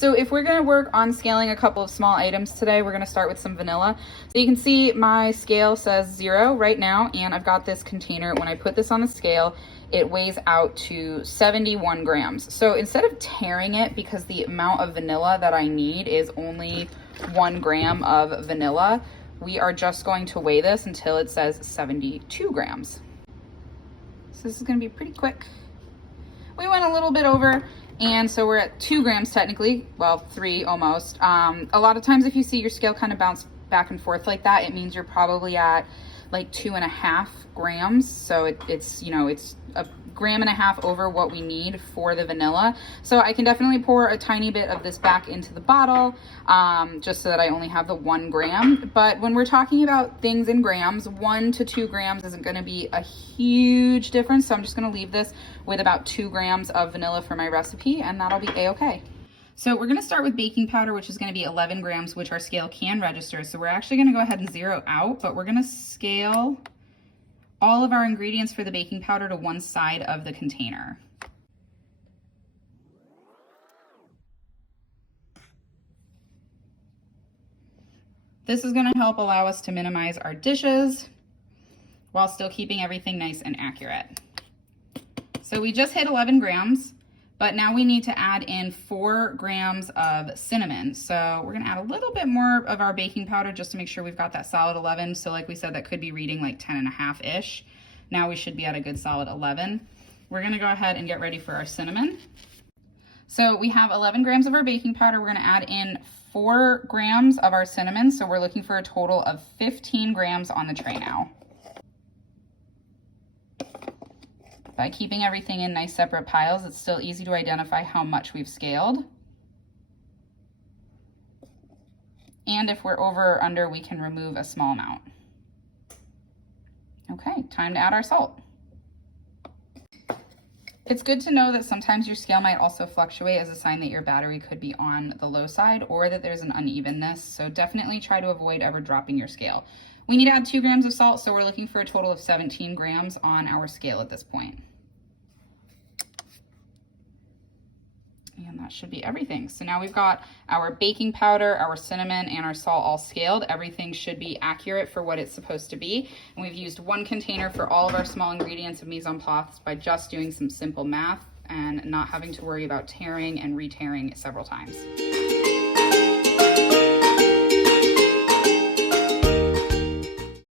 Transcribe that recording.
So if we're gonna work on scaling a couple of small items today, we're gonna start with some vanilla. So you can see my scale says 0 right now, and I've got this container. When I put this on the scale, it weighs out to 71 grams. So instead of tearing it, because the amount of vanilla that I need is only 1 gram of vanilla, we are just going to weigh this until it says 72 grams. So this is gonna be pretty quick. We went a little bit over, and so we're at 2 grams technically, well, 3 almost. A lot of times if you see your scale kind of bounce back and forth like that, it means you're probably at like 2.5 grams. So it's, you know, it's a gram and a half over what we need for the vanilla. So I can definitely pour a tiny bit of this back into the bottle, just so that I only have the 1 gram. But when we're talking about things in grams, 1 to 2 grams isn't going to be a huge difference. So I'm just going to leave this with about 2 grams of vanilla for my recipe, and that'll be a-okay. So we're gonna start with baking powder, which is gonna be 11 grams, which our scale can register. So we're actually gonna go ahead and zero out, but we're gonna scale all of our ingredients for the baking powder to one side of the container. This is gonna help allow us to minimize our dishes while still keeping everything nice and accurate. So we just hit 11 grams. But now we need to add in 4 grams of cinnamon. So we're gonna add a little bit more of our baking powder just to make sure we've got that solid 11. So like we said, that could be reading like 10.5-ish. Now we should be at a good solid 11. We're gonna go ahead and get ready for our cinnamon. So we have 11 grams of our baking powder. We're gonna add in 4 grams of our cinnamon. So we're looking for a total of 15 grams on the tray now. By keeping everything in nice separate piles, it's still easy to identify how much we've scaled. And if we're over or under, we can remove a small amount. Okay, time to add our salt. It's good to know that sometimes your scale might also fluctuate as a sign that your battery could be on the low side or that there's an unevenness. So definitely try to avoid ever dropping your scale. We need to add 2 grams of salt, so we're looking for a total of 17 grams on our scale at this point. And that should be everything. So now we've got our baking powder, our cinnamon, and our salt all scaled. Everything should be accurate for what it's supposed to be. And we've used 1 container for all of our small ingredients of mise en place by just doing some simple math and not having to worry about tearing and re-tearing several times.